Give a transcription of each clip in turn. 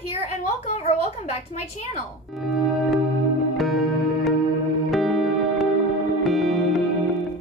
here, and welcome back to my channel.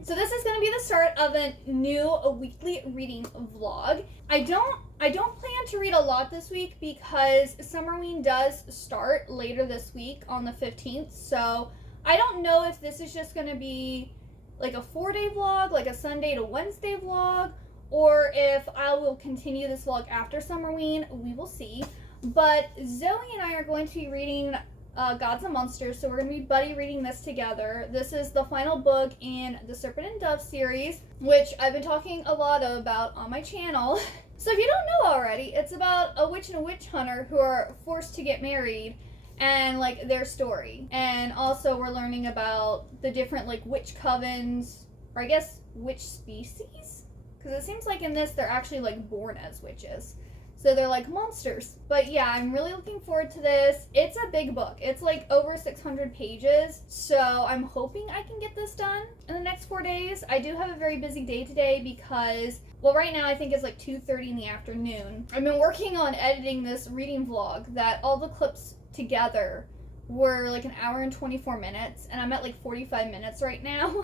So this is going to be the start of a new weekly reading vlog. I don't plan to read a lot this week because Summerween does start later this week on the 15th. So I don't know if this is just going to be like a 4-day vlog, like a Sunday to Wednesday vlog, or if I will continue this vlog after Summerween. We will see. But Zoe and I are going to be reading Gods and Monsters, so we're going to be buddy reading this together. This is the final book in the Serpent and Dove series, which I've been talking a lot about on my channel. So if you don't know already, it's about a witch and a witch hunter who are forced to get married and like their story. And also we're learning about the different like witch covens, or I guess witch species, because it seems like in this they're actually like born as witches. So they're like monsters. But yeah, I'm really looking forward to this. It's a big book. It's like over 600 pages. So I'm hoping I can get this done in the next 4 days. I do have a very busy day today because, well, right now I think it's like 2:30 in the afternoon. I've been working on editing this reading vlog that all the clips together were like an hour and 24 minutes. And I'm at like 45 minutes right now.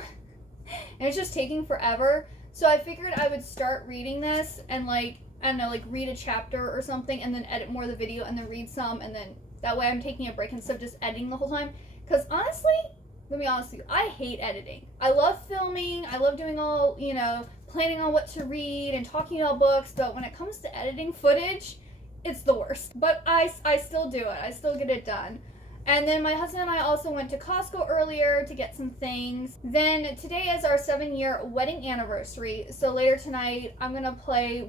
And it's just taking forever. So I figured I would start reading this and like, I don't know, like read a chapter or something and then edit more of the video and then read some, and then that way I'm taking a break instead of just editing the whole time. Because honestly, let me be honest with you, I hate editing. I love filming, I love doing all, you know, planning on what to read and talking about books, but when it comes to editing footage, it's the worst. But I still do it, I still get it done. And then my husband and I also went to Costco earlier to get some things. Then today is our 7-year wedding anniversary, so later tonight I'm gonna play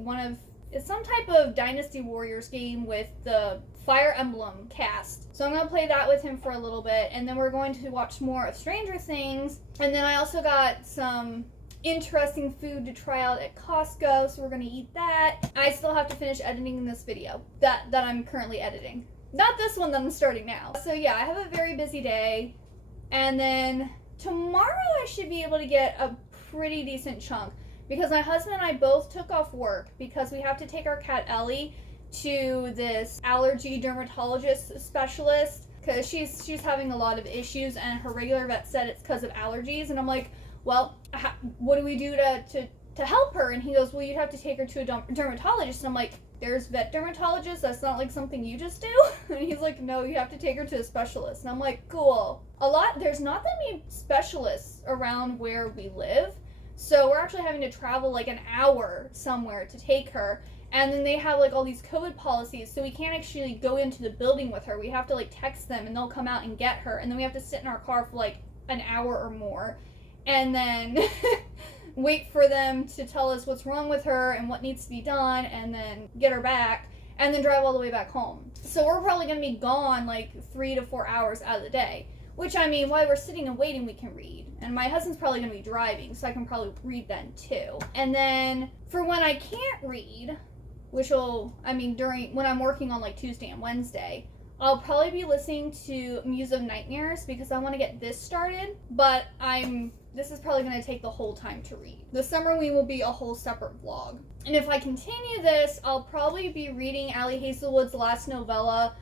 it's some type of Dynasty Warriors game with the Fire Emblem cast. So I'm going to play that with him for a little bit, and then we're going to watch more of Stranger Things. And then I also got some interesting food to try out at Costco, so we're going to eat that. I still have to finish editing this video that I'm currently editing. Not this one that I'm starting now. So yeah, I have a very busy day. And then tomorrow I should be able to get a pretty decent chunk, because my husband and I both took off work because we have to take our cat Ellie to this allergy dermatologist specialist because she's having a lot of issues, and her regular vet said it's because of allergies. And I'm like, well, what do we do to help her? And he goes, well, you'd have to take her to a dermatologist. And I'm like, there's vet dermatologists? That's not like something you just do? And he's like, no, you have to take her to a specialist. And I'm like, cool. There's not that many specialists around where we live. So we're actually having to travel like an hour somewhere to take her. And then they have like all these COVID policies, so we can't actually go into the building with her. We have to like text them and they'll come out and get her. And then we have to sit in our car for like an hour or more. And then wait for them to tell us what's wrong with her and what needs to be done, and then get her back, and then drive all the way back home. So we're probably going to be gone like 3 to 4 hours out of the day. Which, I mean, while we're sitting and waiting, we can read. And my husband's probably going to be driving, so I can probably read then, too. And then, for when I can't read, which will, I mean, when I'm working on, like, Tuesday and Wednesday, I'll probably be listening to Muse of Nightmares, because I want to get this started. But this is probably going to take the whole time to read. The Summerween will be a whole separate vlog. And if I continue this, I'll probably be reading Ali Hazelwood's last novella,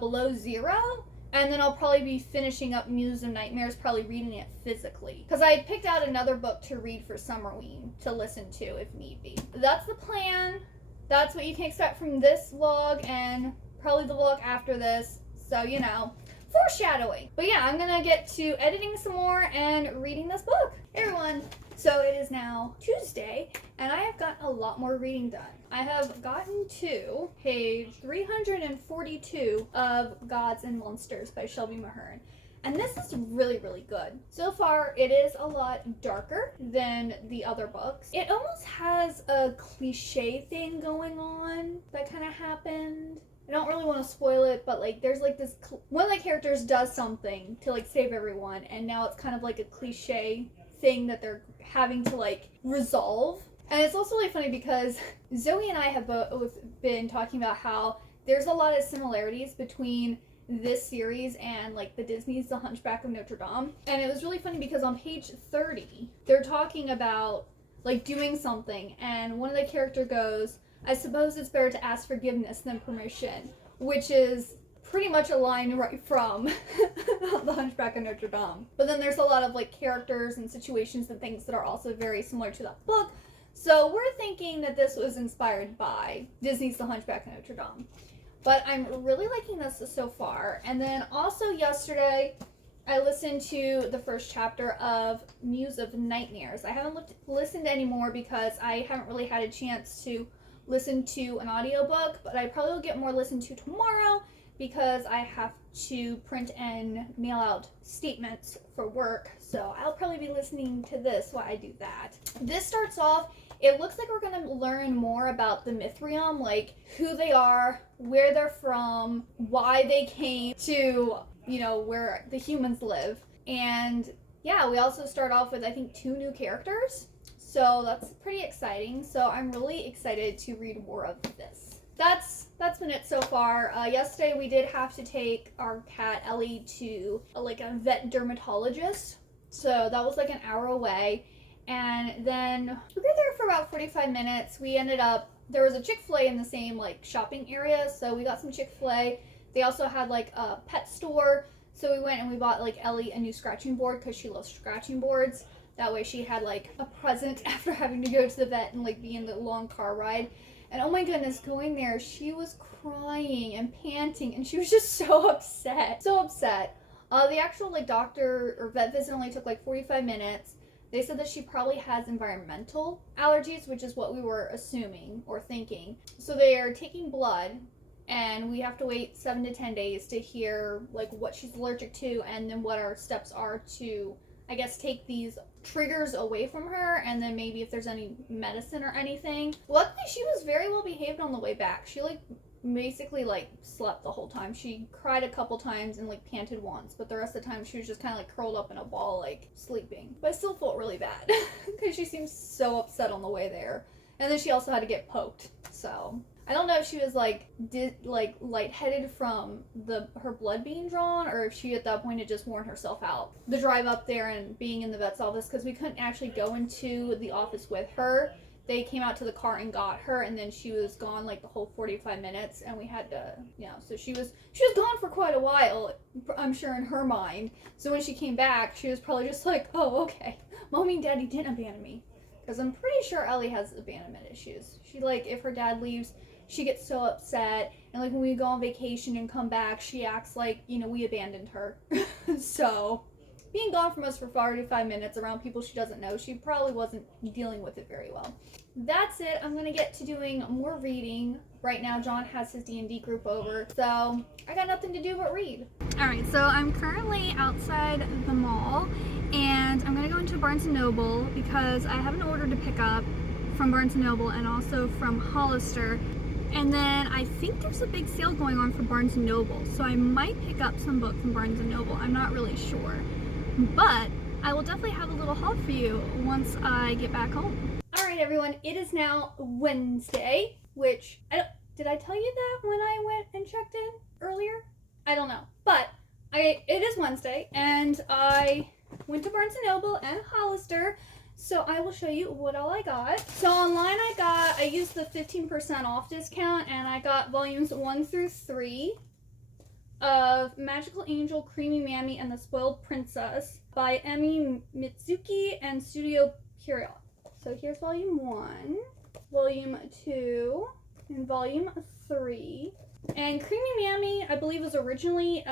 Below Zero. And then I'll probably be finishing up Muse of Nightmares, probably reading it physically. Because I had picked out another book to read for Summerween to listen to if need be. That's the plan. That's what you can expect from this vlog and probably the vlog after this. So, you know, foreshadowing. But yeah, I'm going to get to editing some more and reading this book. Hey everyone. So it is now Tuesday, and I have gotten a lot more reading done. I have gotten to page 342 of Gods and Monsters by Shelby Mahern. And this is really, really good. So far, it is a lot darker than the other books. It almost has a cliche thing going on that kind of happened. I don't really want to spoil it, but like there's like this, one of the characters does something to like save everyone, and now it's kind of like a cliche thing that they're having to like resolve. And it's also really funny because Zoe and I have both been talking about how there's a lot of similarities between this series and like the Disney's The Hunchback of Notre Dame. And it was really funny because on page 30 they're talking about like doing something, and one of the character goes, I suppose it's better to ask forgiveness than permission, which is pretty much a line right from The Hunchback of Notre Dame. But then there's a lot of like characters and situations and things that are also very similar to that book. So we're thinking that this was inspired by Disney's The Hunchback of Notre Dame. But I'm really liking this so far. And then also yesterday, I listened to the first chapter of Muse of Nightmares. I haven't listened anymore because I haven't really had a chance to listen to an audiobook, but I probably will get more listened to tomorrow because I have to print and mail out statements for work. So I'll probably be listening to this while I do that. This starts off, it looks like we're going to learn more about the Mithrium, like who they are, where they're from, why they came to, you know, where the humans live. And yeah, we also start off with, I think, 2 new characters. So that's pretty exciting. So I'm really excited to read more of this. That's been it so far. Yesterday we did have to take our cat Ellie to a vet dermatologist. So that was like an hour away. And then we were there for about 45 minutes. We ended up, there was a Chick-fil-A in the same like shopping area. So we got some Chick-fil-A. They also had like a pet store. So we went and we bought like Ellie a new scratching board because she loves scratching boards. That way she had like a present after having to go to the vet and like be in the long car ride. And oh my goodness, going there, she was crying and panting and she was just so upset. So upset. The actual like doctor or vet visit only took like 45 minutes. They said that she probably has environmental allergies, which is what we were assuming or thinking. So they are taking blood and we have to wait 7 to 10 days to hear like what she's allergic to and then what our steps are to, I guess, take these triggers away from her, and then maybe if there's any medicine or anything. Luckily, she was very well behaved on the way back. She like basically like slept the whole time. She cried a couple times and like panted once, but the rest of the time she was just kind of like curled up in a ball like sleeping. But I still felt really bad because she seemed so upset on the way there. And then she also had to get poked. So I don't know if she was like lightheaded from her blood being drawn, or if she at that point had just worn herself out. The drive up there and being in the vet's office, because we couldn't actually go into the office with her. They came out to the car and got her, and then she was gone like the whole 45 minutes, and we had to, you know, so she was gone for quite a while, I'm sure, in her mind. So when she came back, she was probably just like, oh, okay, Mommy and Daddy didn't abandon me. Because I'm pretty sure Ellie has abandonment issues. She, like, if her dad leaves, she gets so upset, and like when we go on vacation and come back, she acts like, you know, we abandoned her. So being gone from us for 45 minutes around people she doesn't know, she probably wasn't dealing with it very well. That's it. I'm gonna get to doing more reading. Right now John has his D&D group over, so I got nothing to do but read. Alright, so I'm currently outside the mall, and I'm gonna go into Barnes & Noble because I have an order to pick up from Barnes & Noble and also from Hollister. And then I think there's a big sale going on for Barnes & Noble, so I might pick up some books from Barnes & Noble. I'm not really sure. But I will definitely have a little haul for you once I get back home. Alright everyone, it is now Wednesday, which, did I tell you that when I went and checked in earlier? I don't know. But it is Wednesday, and I went to Barnes & Noble and Hollister. So I will show you what all I got. So online I used the 15% off discount, and I got volumes 1 through 3 of Magical Angel, Creamy Mammy, and the Spoiled Princess by Emi Mitsuki and Studio Period. So here's volume 1, volume 2, and volume 3. And Creamy Mammy, I believe, was originally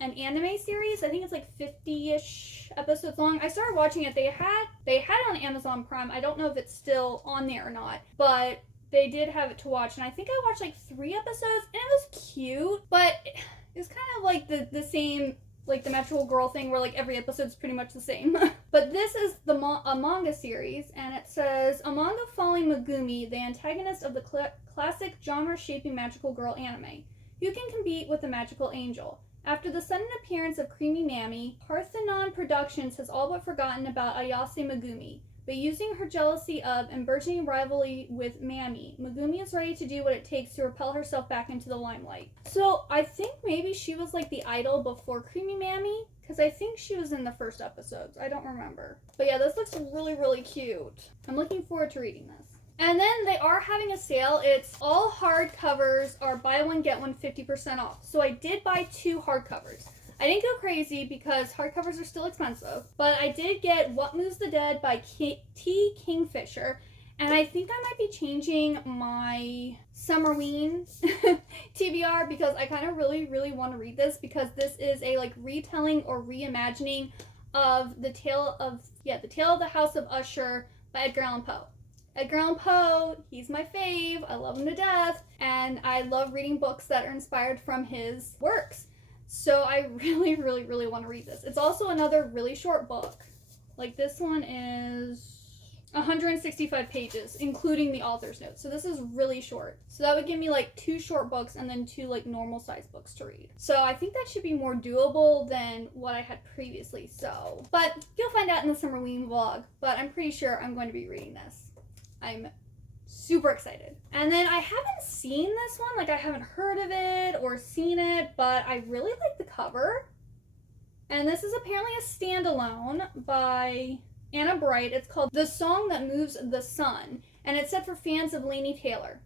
an anime series. I think it's like 50-ish episodes long. I started watching it. They had it on Amazon Prime. I don't know if it's still on there or not, but they did have it to watch, and I think I watched like 3 episodes, and it was cute, but it was kind of like the same, like the Magical Girl thing where like every episode's pretty much the same. But this is a manga series, and it says, a manga following Megumi, the antagonist of the classic genre-shaping Magical Girl anime. Who can compete with the Magical Angel? After the sudden appearance of Creamy Mammy, Parthenon Productions has all but forgotten about Ayase Megumi. But using her jealousy of and burgeoning rivalry with Mammy, Megumi is ready to do what it takes to repel herself back into the limelight. So I think maybe she was like the idol before Creamy Mammy, because I think she was in the first episodes. I don't remember. But yeah, this looks really, really cute. I'm looking forward to reading this. And then they are having a sale. It's all hardcovers are buy one, get one 50% off. So I did buy 2 hardcovers. I didn't go crazy because hardcovers are still expensive, but I did get What Moves the Dead by T. Kingfisher, and I think I might be changing my Summerween TBR because I kind of really want to read this, because this is a like retelling or reimagining of the tale of the House of Usher by Edgar Allan Poe. Edgar Allan Poe, he's my fave. I love him to death, and I love reading books that are inspired from his works. So I really want to read this. It's also another really short book. Like, this one is 165 pages, including the author's notes. So this is really short. So that would give me like 2 short books and then 2 like normal size books to read. So I think that should be more doable than what I had previously. So, but you'll find out in the Summerween vlog. But I'm pretty sure I'm going to be reading this. I'm super excited. And then I haven't seen this one, like I haven't heard of it or seen it, but I really like the cover. And this is apparently a standalone by Anna Bright. It's called The Song That Moves the Sun, and it's set for fans of Laini Taylor.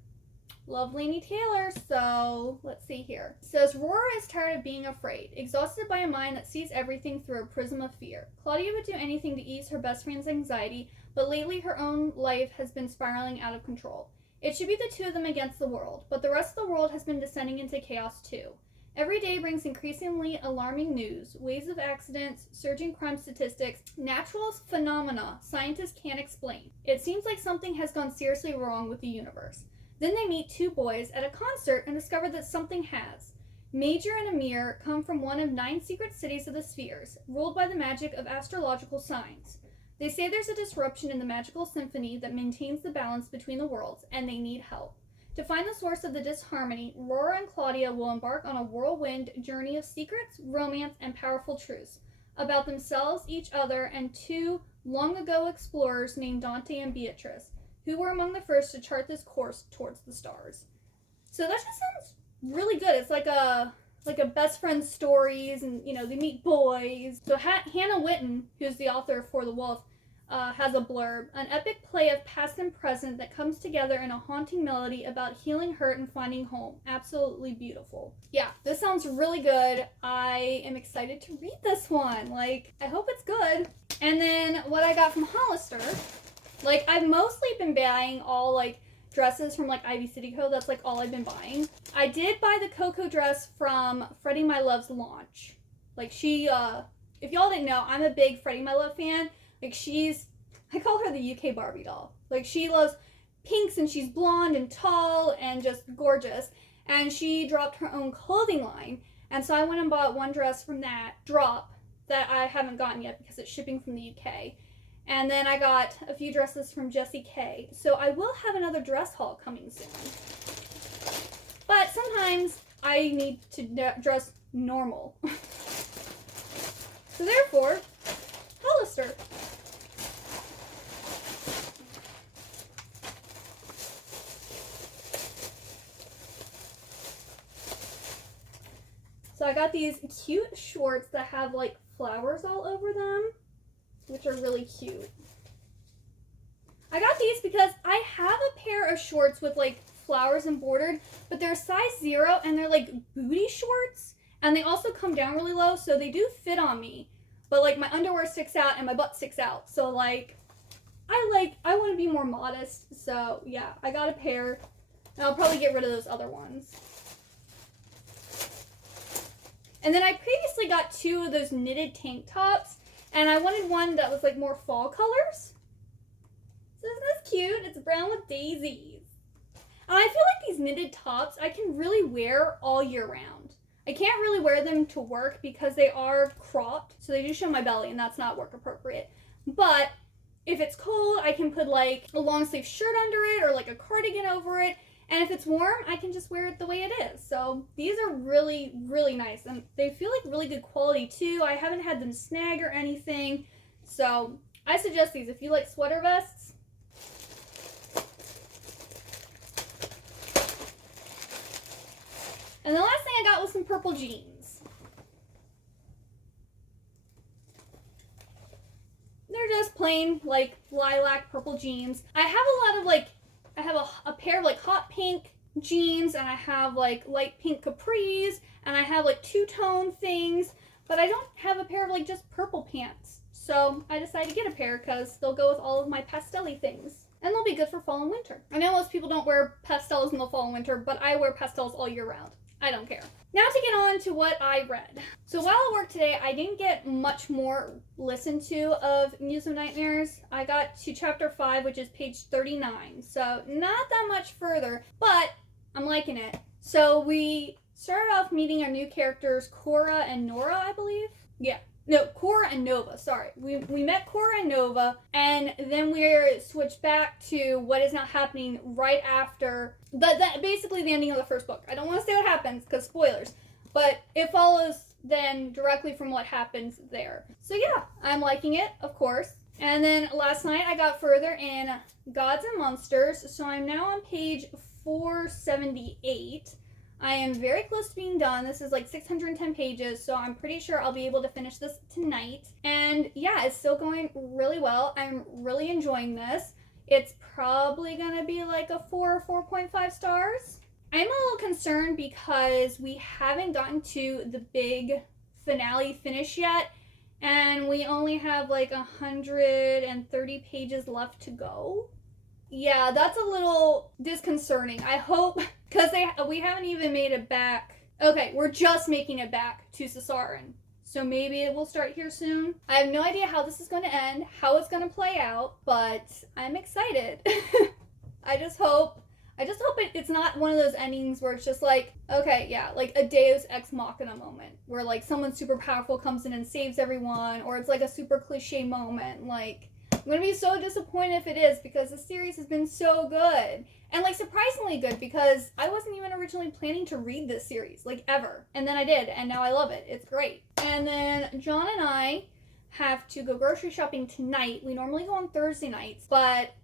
Love Laini Taylor, so let's see here. It says, Roar is tired of being afraid, exhausted by a mind that sees everything through a prism of fear. Claudia would do anything to ease her best friend's anxiety, but lately her own life has been spiraling out of control. It should be the 2 of them against the world, but the rest of the world has been descending into chaos too. Every day brings increasingly alarming news, waves of accidents, surging crime statistics, natural phenomena scientists can't explain. It seems like something has gone seriously wrong with the universe. Then they meet 2 boys at a concert and discover that something has. Major and Amir come from one of 9 secret cities of the spheres, ruled by the magic of astrological signs. They say there's a disruption in the magical symphony that maintains the balance between the worlds, and they need help. To find the source of the disharmony, Rora and Claudia will embark on a whirlwind journey of secrets, romance, and powerful truths about themselves, each other, and 2 long-ago explorers named Dante and Beatrice, who were among the first to chart this course towards the stars. So that just sounds really good. It's like a best friend stories, and they meet boys. So Hannah Witten, who's the author of For the Wolf, has a blurb: an epic play of past and present that comes together in a haunting melody about healing hurt and finding home. Absolutely beautiful. Yeah, this sounds really good. I am excited to read this one. Like, I hope it's good. And then what I got from Hollister, like, I've mostly been buying all like dresses from like Ivy City Co. That's like all I've been buying. I did buy the Coco dress from Freddie My Love's launch. Like, she, if y'all didn't know, I'm a big Freddie My Love fan. Like, I call her the UK Barbie doll. Like, she loves pinks, and she's blonde and tall and just gorgeous. And she dropped her own clothing line. And so I went and bought one dress from that drop that I haven't gotten yet because it's shipping from the UK. And then I got a few dresses from Jessie K. So I will have another dress haul coming soon. But sometimes I need to dress normal. So therefore, Hollister. So I got these cute shorts that have like flowers all over them, which are really cute. I got these because I have a pair of shorts with like flowers embroidered, but they're size 0 and they're like booty shorts, and they also come down really low, so they do fit on me, but like my underwear sticks out and my butt sticks out. So like I want to be more modest. So yeah, I got a pair, and I'll probably get rid of those other ones. And then I previously got 2 of those knitted tank tops, and I wanted one that was like more fall colors. So isn't this cute? It's brown with daisies. And I feel like these knitted tops I can really wear all year round. I can't really wear them to work because they are cropped, so they do show my belly, and that's not work appropriate. But if it's cold, I can put like a long sleeve shirt under it or like a cardigan over it. And if it's warm, I can just wear it the way it is. So these are really, really nice. And they feel like really good quality too. I haven't had them snag or anything. So I suggest these if you like sweater vests. And the last thing I got was some purple jeans. They're just plain like lilac purple jeans. I have a lot of like I have a pair of like hot pink jeans, and I have like light pink capris, and I have like two-tone things, but I don't have a pair of like just purple pants. So I decided to get a pair because they'll go with all of my pastel-y things. And they'll be good for fall and winter. I know most people don't wear pastels in the fall and winter, but I wear pastels all year round. I don't care. Now to get on to what I read. So while at work today, I didn't get much more listened to of Muse of Nightmares. I got to chapter 5, which is page 39. So not that much further, but I'm liking it. So we started off meeting our new characters, Cora and Nora, I believe. Yeah. No, Cora and Nova, sorry. We met Cora and Nova, and then we're switched back to what is now happening right after, basically the ending of the first book. I don't want to say what happens, because spoilers, but it follows then directly from what happens there. So yeah, I'm liking it, of course. And then last night I got further in Gods and Monsters, so I'm now on page 478. I am very close to being done. This is like 610 pages, so I'm pretty sure I'll be able to finish this tonight. And yeah, it's still going really well. I'm really enjoying this. It's probably gonna be like a 4 or 4.5 stars. I'm a little concerned because we haven't gotten to the big finale finish yet, and we only have like 130 pages left to go. Yeah, that's a little disconcerting. I hope, because we haven't even made it back. Okay, we're just making it back to Cesarin. So maybe it will start here soon. I have no idea how this is going to end, how it's going to play out, but I'm excited. I just hope it's not one of those endings where it's just like, okay, yeah, like a Deus Ex Machina moment, where like someone super powerful comes in and saves everyone, or it's like a super cliche moment, like, I'm gonna be so disappointed if it is, because the series has been so good. And like surprisingly good, because I wasn't even originally planning to read this series, like ever. And then I did, and now I love it. It's great. And then John and I have to go grocery shopping tonight. We normally go on Thursday nights, but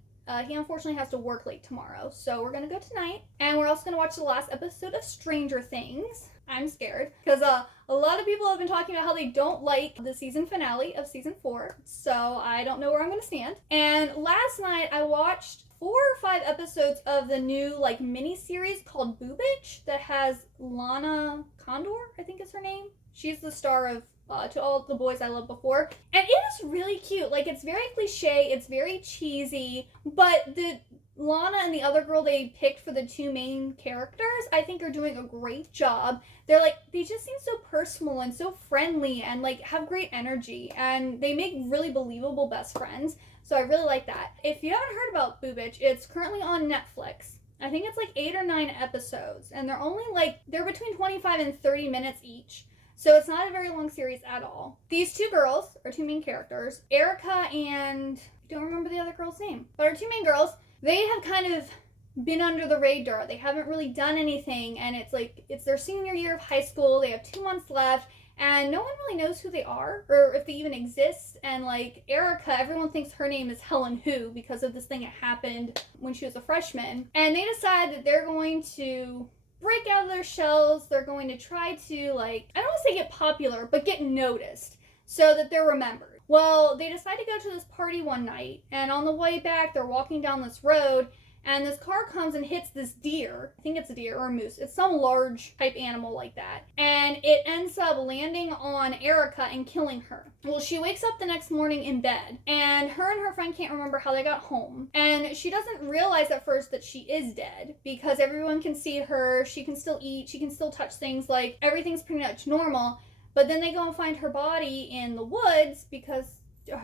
he unfortunately has to work late tomorrow. So we're gonna go tonight. And we're also gonna watch the last episode of Stranger Things. I'm scared, because a lot of people have been talking about how they don't like the season finale of season 4, so I don't know where I'm going to stand. And last night I watched 4 or 5 episodes of the new like mini series called Boobage that has Lana Condor, I think is her name. She's the star of To All the Boys I Loved Before, and it is really cute. Like, it's very cliche, it's very cheesy, but the Lana and the other girl they picked for the 2 main characters, I think, are doing a great job. They just seem so personal and so friendly and like have great energy, and they make really believable best friends. So I really like that. If you haven't heard about Boobage, it's currently on Netflix. I think it's like 8 or 9 episodes, and they're between 25 and 30 minutes each. So it's not a very long series at all. These 2 girls are 2 main characters, Erica and I don't remember the other girl's name, but our 2 main girls, they have kind of been under the radar. They haven't really done anything, and it's their senior year of high school. They have 2 months left, and no one really knows who they are or if they even exist. And like Erica, everyone thinks her name is Helen Who because of this thing that happened when she was a freshman. And they decide that they're going to break out of their shells. They're going to try to, like, I don't want to say get popular, but get noticed so that they're remembered. Well, they decide to go to this party one night, and on the way back, they're walking down this road, and this car comes and hits this deer. I think it's a deer or a moose. It's some large type animal like that. And it ends up landing on Erica and killing her. Well, she wakes up the next morning in bed, and her friend can't remember how they got home. And she doesn't realize at first that she is dead, because everyone can see her, she can still eat, she can still touch things, like everything's pretty much normal. But then they go and find her body in the woods because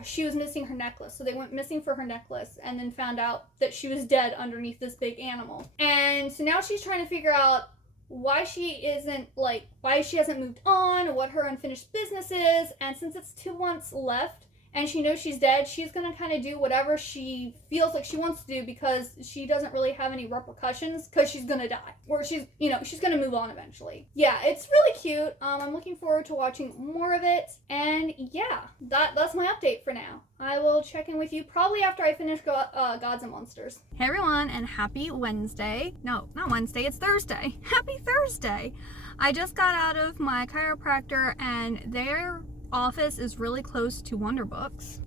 she was missing her necklace. So they went missing for her necklace, and then found out that she was dead underneath this big animal. And so now she's trying to figure out why she hasn't moved on, what her unfinished business is. And since it's 2 months left and she knows she's dead, she's going to kind of do whatever she feels like she wants to do, because she doesn't really have any repercussions, because she's going to die. Or she's going to move on eventually. Yeah, it's really cute. I'm looking forward to watching more of it. And yeah, that's my update for now. I will check in with you probably after I finish Gods and Monsters. Hey everyone, and happy Wednesday. No, not Wednesday, it's Thursday. Happy Thursday. I just got out of my chiropractor, and their office is really close to Wonder Books.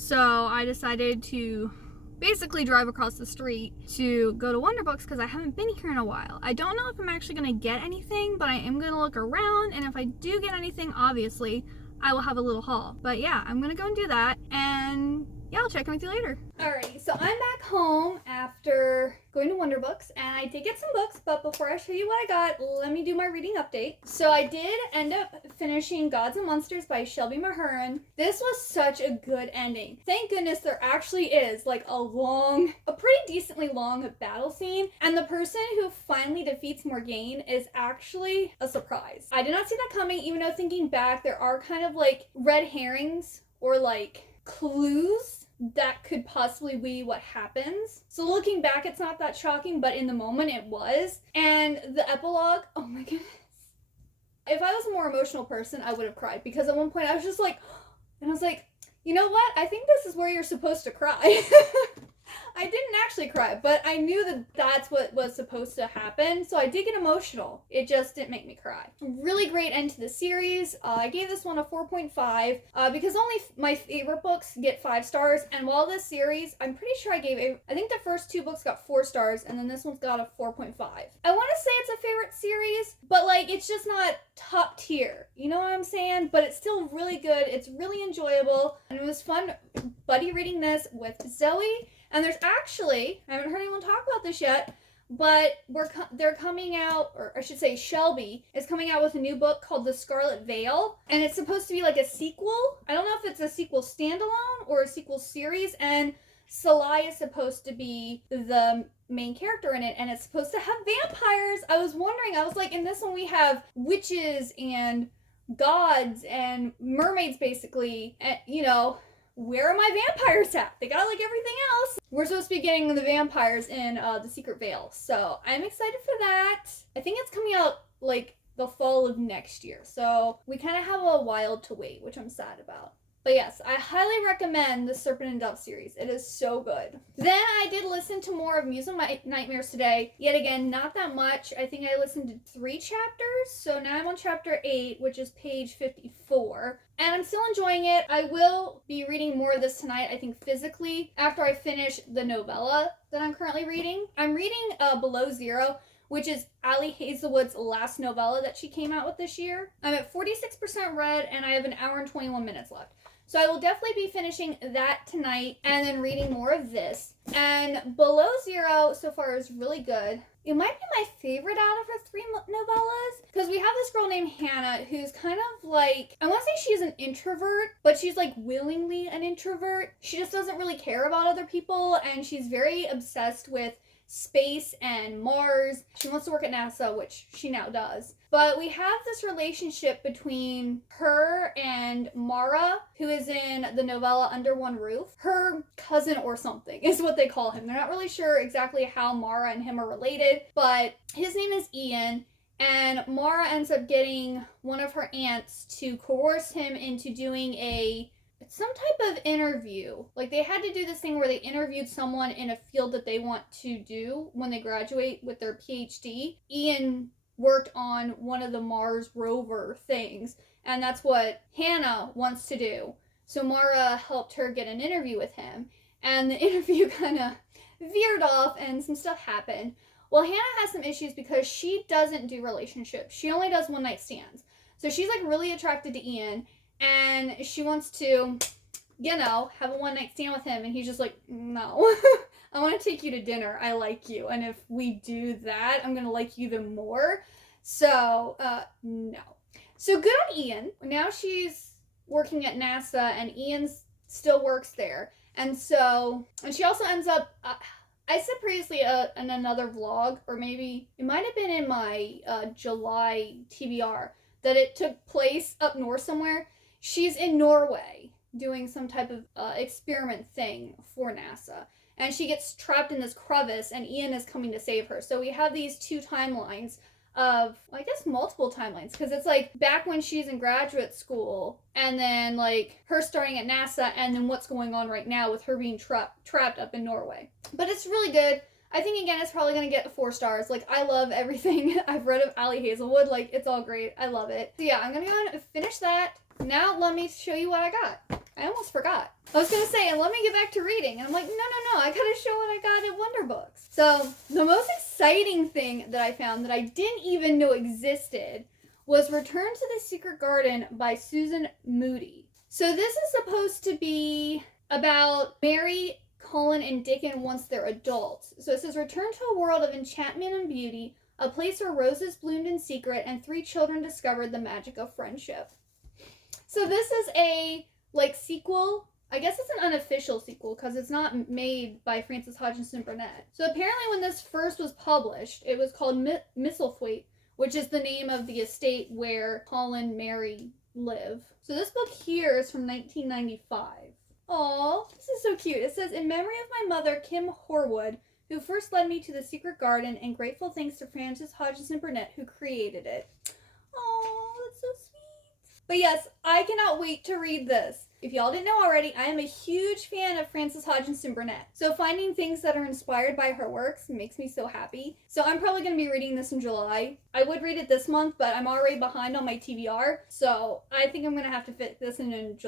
So I decided to basically drive across the street to go to Wonderbooks because I haven't been here in a while. I don't know if I'm actually going to get anything, but I am going to look around, and if I do get anything, obviously, I will have a little haul. But yeah, I'm going to go and do that, and yeah, I'll check in with you later. Alrighty, so I'm back home after going to Wonderbooks, and I did get some books, but before I show you what I got, let me do my reading update. So I did end up finishing Gods and Monsters by Shelby Mahern. This was such a good ending. Thank goodness there actually is like a pretty decently long battle scene, and the person who finally defeats Morgaine is actually a surprise. I did not see that coming, even though thinking back, there are kind of like red herrings or like clues that could possibly be what happens. So looking back, it's not that shocking, but in the moment it was. And the epilogue, oh my goodness. If I was a more emotional person, I would have cried, because at one point I was just like, and I was like, you know what? I think this is where you're supposed to cry. I didn't actually cry, but I knew that that's what was supposed to happen, so I did get emotional. It just didn't make me cry. Really great end to the series. I gave this one a 4.5 because only my favorite books get 5 stars, and while this series, I'm pretty sure I think the first 2 books got 4 stars, and then this one's got a 4.5. I want to say it's a favorite series, but like, it's just not top tier. You know what I'm saying? But it's still really good. It's really enjoyable, and it was fun buddy reading this with Zoe. And there's actually, I haven't heard anyone talk about this yet, but they're coming out, or I should say Shelby is coming out with a new book called The Scarlet Veil, and it's supposed to be like a sequel. I don't know if it's a sequel standalone or a sequel series, and Salai is supposed to be the main character in it, and it's supposed to have vampires. I was wondering, I was like, in this one we have witches and gods and mermaids basically, and you know, where are my vampires at? They got like everything else. We're supposed to be getting the vampires in The Secret Veil. So I'm excited for that. I think it's coming out like the fall of next year. So we kind of have a while to wait, which I'm sad about. But yes, I highly recommend the Serpent and Dove series. It is so good. Then I did listen to more of Muse of Nightmares today. Yet again, not that much. I think I listened to 3 chapters. So now I'm on chapter 8, which is page 54. And I'm still enjoying it. I will be reading more of this tonight, I think physically, after I finish the novella that I'm currently reading. I'm reading Below Zero, which is Ali Hazelwood's last novella that she came out with this year. I'm at 46% read, and I have an hour and 21 minutes left. So I will definitely be finishing that tonight and then reading more of this. And Below Zero so far is really good. It might be my favorite out of her 3 novellas, because we have this girl named Hannah who's kind of like, I want to say she's an introvert, but she's like willingly an introvert. She just doesn't really care about other people, and she's very obsessed with space and Mars. She wants to work at NASA, which she now does. But we have this relationship between her and Mara, who is in the novella Under One Roof. Her cousin or something is what they call him. They're not really sure exactly how Mara and him are related, but his name is Ian. And Mara ends up getting one of her aunts to coerce him into doing some type of interview. Like, they had to do this thing where they interviewed someone in a field that they want to do when they graduate with their PhD. Ian worked on one of the Mars rover things, and that's what Hannah wants to do. So Mara helped her get an interview with him, and the interview kind of veered off and some stuff happened. Well, Hannah has some issues because she doesn't do relationships. She only does one-night stands. So she's like really attracted to Ian, and she wants to, you know, have a one-night stand with him, and he's just like, no. I want to take you to dinner. I like you. And if we do that, I'm going to like you even more. So, no. So good on Ian. Now she's working at NASA, and Ian still works there. And she also ends up, I said previously in another vlog, or maybe it might have been in my July TBR, that it took place up north somewhere. She's in Norway doing some type of experiment thing for NASA. And she gets trapped in this crevice, and Ian is coming to save her. So we have these 2 timelines of, I guess, multiple timelines. Because it's like back when she's in graduate school, and then like her starting at NASA, and then what's going on right now with her being trapped up in Norway. But it's really good. I think, again, it's probably going to get 4 stars. Like, I love everything I've read of Ali Hazelwood. Like, it's all great. I love it. So yeah, I'm going to go ahead and finish that. Now let me show you what I got. I almost forgot. I was going to say, and let me get back to reading. And I'm like, no, I got to show what I got at Wonder Books. So the most exciting thing that I found that I didn't even know existed was Return to the Secret Garden by Susan Moody. So this is supposed to be about Mary, Colin, and Dickon once they're adults. So it says, return to a world of enchantment and beauty, a place where roses bloomed in secret and 3 children discovered the magic of friendship. So this is a, sequel. I guess it's an unofficial sequel because it's not made by Frances Hodgson Burnett. So apparently when this first was published, it was called Misselthwaite, which is the name of the estate where Colin and Mary live. So this book here is from 1995. Aww, this is so cute. It says, in memory of my mother, Kim Horwood, who first led me to the secret garden, and grateful thanks to Frances Hodgson Burnett, who created it. Aww, that's so sweet. But yes, I cannot wait to read this. If y'all didn't know already, I am a huge fan of Frances Hodgson Burnett. So finding things that are inspired by her works makes me so happy. So I'm probably going to be reading this in July. I would read it this month, but I'm already behind on my TBR. So I think I'm going to have to fit this in in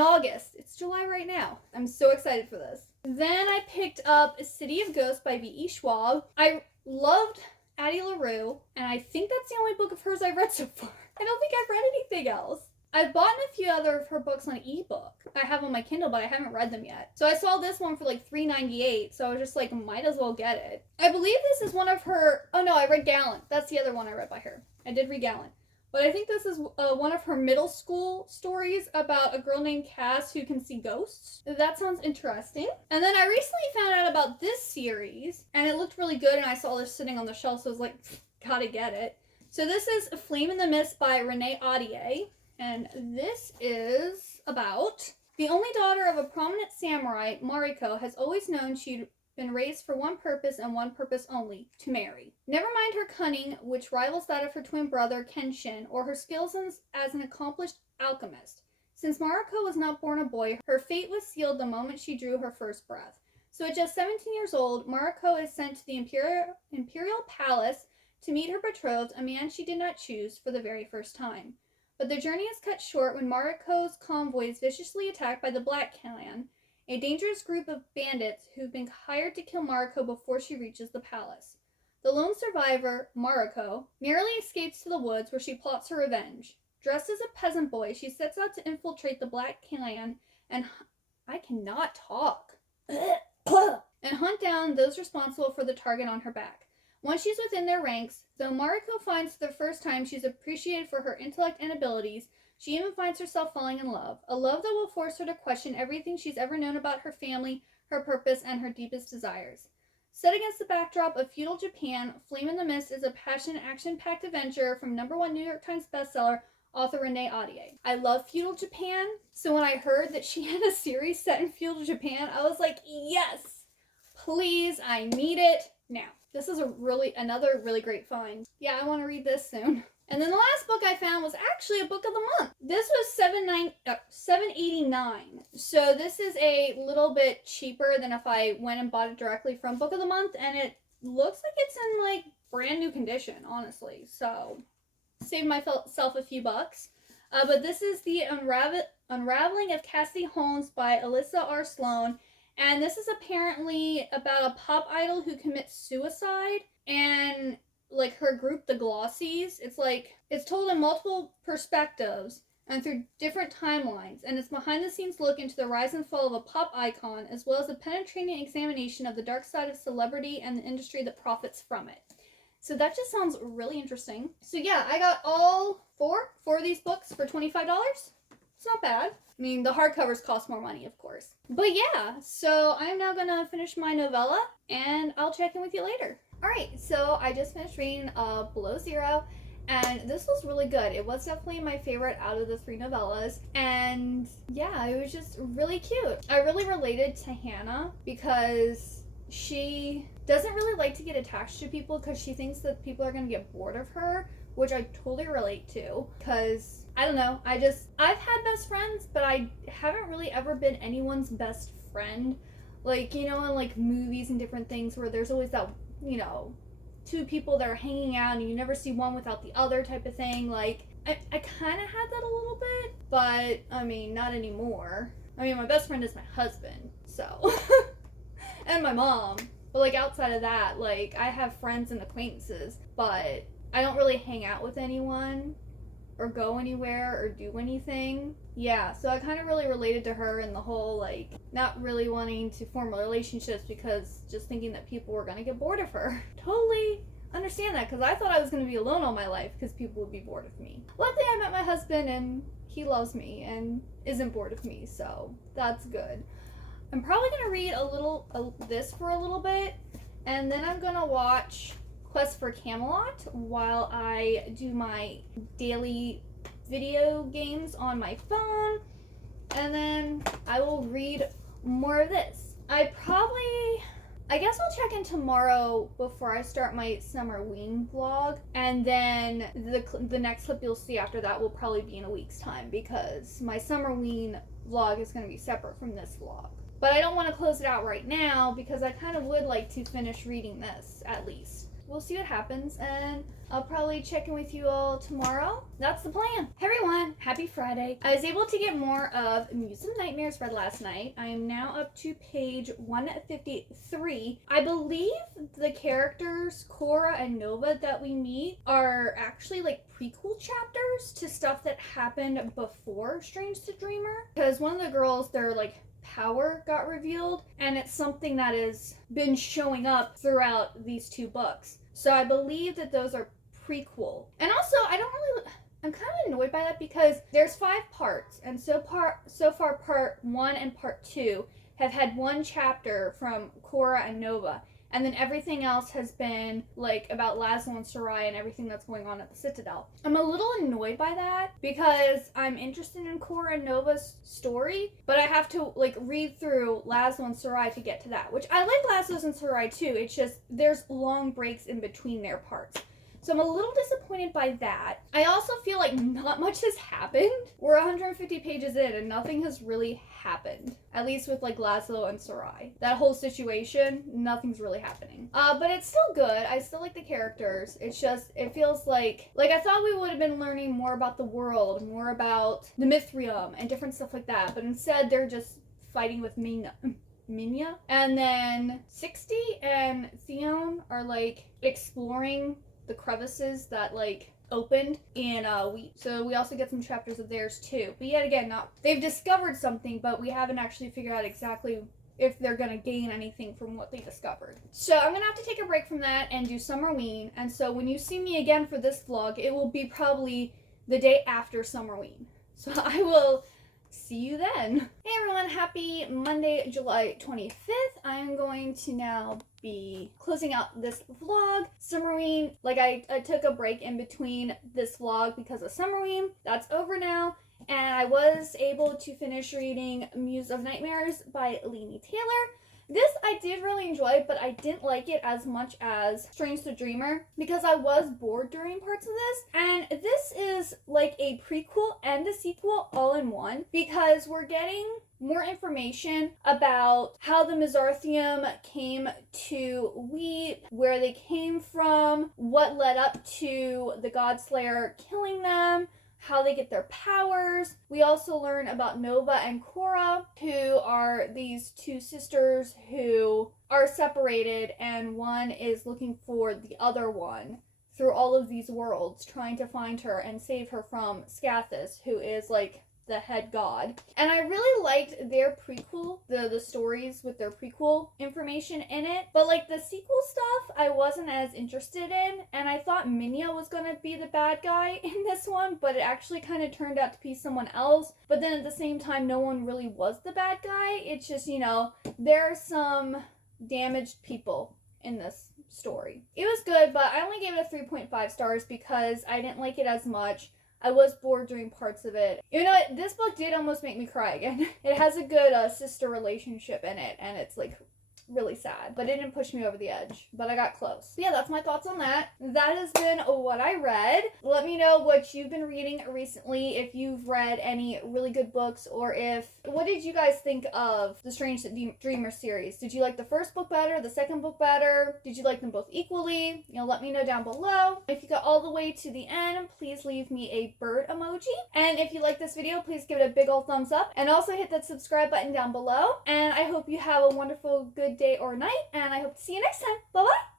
August. It's July right now. I'm so excited for this. Then I picked up City of Ghosts by V.E. Schwab. I loved Addie LaRue, and I think that's the only book of hers I've read so far. I don't think I've read anything else. I've bought a few other of her books on ebook. I have on my Kindle, but I haven't read them yet. So I saw this one for $3.98, so I was just like, might as well get it. I believe this is one of her... Oh no, I read Gallant. That's the other one I read by her. I did read Gallant. But I think this is one of her middle school stories about a girl named Cass who can see ghosts. That sounds interesting. And then I recently found out about this series, and it looked really good, and I saw this sitting on the shelf, so I was like, gotta get it. So this is Flame in the Mist by Renee Audie, and this is about the only daughter of a prominent samurai. Mariko has always known she'd been raised for one purpose and one purpose only, to marry. Never mind her cunning, which rivals that of her twin brother Kenshin, or her skills as an accomplished alchemist. Since Mariko was not born a boy, her fate was sealed the moment she drew her first breath. So at just 17 years old, Mariko is sent to the Imperial Palace to meet her betrothed, a man she did not choose, for the very first time. But the journey is cut short when Mariko's convoy is viciously attacked by the Black Clan, a dangerous group of bandits who've been hired to kill Mariko before she reaches the palace. The lone survivor, Mariko, narrowly escapes to the woods where she plots her revenge. Dressed as a peasant boy, she sets out to infiltrate the Black Clan and I cannot talk. And hunt down those responsible for the target on her back. Once she's within their ranks, though Mariko finds for the first time she's appreciated for her intellect and abilities, she even finds herself falling in love. A love that will force her to question everything she's ever known about her family, her purpose, and her deepest desires. Set against the backdrop of feudal Japan, Flame in the Mist is a passionate, action-packed adventure from #1 New York Times bestseller, author Renee Audie. I love feudal Japan, so when I heard that she had a series set in feudal Japan, I was like, yes! Please, I need it now. This is another really great find. Yeah, I want to read this soon. And then the last book I found was actually a book of the month. This was $7.89. So this is a little bit cheaper than if I went and bought it directly from Book of the Month, and it looks like it's in brand new condition, honestly. So saved myself a few bucks. But this is the Unraveling of Cassie Holmes by Alyssa R. Sloan. And this is apparently about a pop idol who commits suicide, and her group, the Glossies. It's told in multiple perspectives and through different timelines, and it's behind the scenes look into the rise and fall of a pop icon, as well as a penetrating examination of the dark side of celebrity and the industry that profits from it. So that just sounds really interesting. So yeah, I got all four of these books for $25. It's not bad. I mean, the hardcovers cost more money, of course. But yeah, so I'm now gonna finish my novella, and I'll check in with you later. Alright, so I just finished reading Below Zero, and this was really good. It was definitely my favorite out of the 3 novellas, and yeah, it was just really cute. I really related to Hannah because she doesn't really like to get attached to people because she thinks that people are going to get bored of her, which I totally relate to because, I don't know, I've had best friends, but I haven't really ever been anyone's best friend. In movies and different things where there's always that, 2 people that are hanging out and you never see one without the other type of thing. I kind of had that a little bit, but I mean, not anymore. I mean, my best friend is my husband, so. And my mom. But, like, outside of that, like, I have friends and acquaintances, but I don't really hang out with anyone or go anywhere or do anything. Yeah, so I kind of really related to her and the whole, like, not really wanting to form relationships because just thinking that people were going to get bored of her. Totally understand that, because I thought I was going to be alone all my life because people would be bored of me. Luckily, I met my husband and he loves me and isn't bored of me, so that's good. I'm probably going to read this for a little bit, and then I'm going to watch Quest for Camelot while I do my daily video games on my phone, and then I will read more of this. I guess I'll check in tomorrow before I start my Summerween vlog, and then the next clip you'll see after that will probably be in a week's time, because my Summerween vlog is going to be separate from this vlog. But I don't want to close it out right now because I kind of would like to finish reading this, at least. We'll see what happens, and I'll probably check in with you all tomorrow. That's the plan. Hey everyone, happy Friday. I was able to get more of Muse of Nightmares read last night. I am now up to page 153. I believe the characters, Cora and Nova, that we meet are actually like prequel chapters to stuff that happened before Strange the Dreamer. Because one of the girls, their like power got revealed, and it's something that has been showing up throughout these two books. So I believe that those are prequel. And also, I'm kind of annoyed by that because there's 5 parts, and so far part 1 and part 2 have had one chapter from Cora and Nova, and then everything else has been like about Laszlo and Sarai and everything that's going on at the Citadel. I'm a little annoyed by that because I'm interested in Cora and Nova's story, but I have to like read through Laszlo and Sarai to get to that, which I like Laszlo's and Sarai too. It's just there's long breaks in between their parts. So I'm a little disappointed by that. I also feel like not much has happened. We're 150 pages in and nothing has really happened. At least with like Laszlo and Sarai. That whole situation, nothing's really happening. But it's still good. I still like the characters. It's just, it feels like I thought we would have been learning more about the world, more about the Mithrium and different stuff like that. But instead they're just fighting with Minya. And then 60 and Theon are like exploring the crevices that like opened in Wheat. So we also get some chapters of theirs too. But yet again, they've discovered something, but we haven't actually figured out exactly if they're gonna gain anything from what they discovered. So I'm gonna have to take a break from that and do Summerween. And so when you see me again for this vlog, it will be probably the day after Summerween. So I will see you then. Hey everyone, happy Monday, July 25th. I'm going to now be closing out this vlog. Summerween, like I took a break in between this vlog because of Summerween. That's over now. And I was able to finish reading Muse of Nightmares by Laini Taylor. This I did really enjoy, but I didn't like it as much as Strange the Dreamer because I was bored during parts of this. And this is like a prequel and a sequel all in one because we're getting more information about how the Mizarthium came to Wheat, where they came from, what led up to the Godslayer killing them, how they get their powers. We also learn about Nova and Cora, who are these two sisters who are separated, and one is looking for the other one through all of these worlds, trying to find her and save her from Scathis, who is like the head god. And I really liked their prequel, the stories with their prequel information in it. But like the sequel stuff, I wasn't as interested in. And I thought Minya was going to be the bad guy in this one, but it actually kind of turned out to be someone else. But then at the same time, no one really was the bad guy. It's just, you know, there are some damaged people in this story. It was good, but I only gave it a 3.5 stars because I didn't like it as much. I was bored during parts of it. You know what? This book did almost make me cry again. It has a good sister relationship in it, and it's like really sad, but it didn't push me over the edge, but I got close. But yeah, that's my thoughts on that. That has been what I read. Let me know what you've been reading recently, if you've read any really good books, or what did you guys think of the Strange Dreamer series? Did you like the first book better, the second book better? Did you like them both equally? Let me know down below. If you got all the way to the end, please leave me a bird emoji. And if you like this video, please give it a big old thumbs up, and also hit that subscribe button down below. And I hope you have a wonderful good day or night, and I hope to see you next time. Bye bye.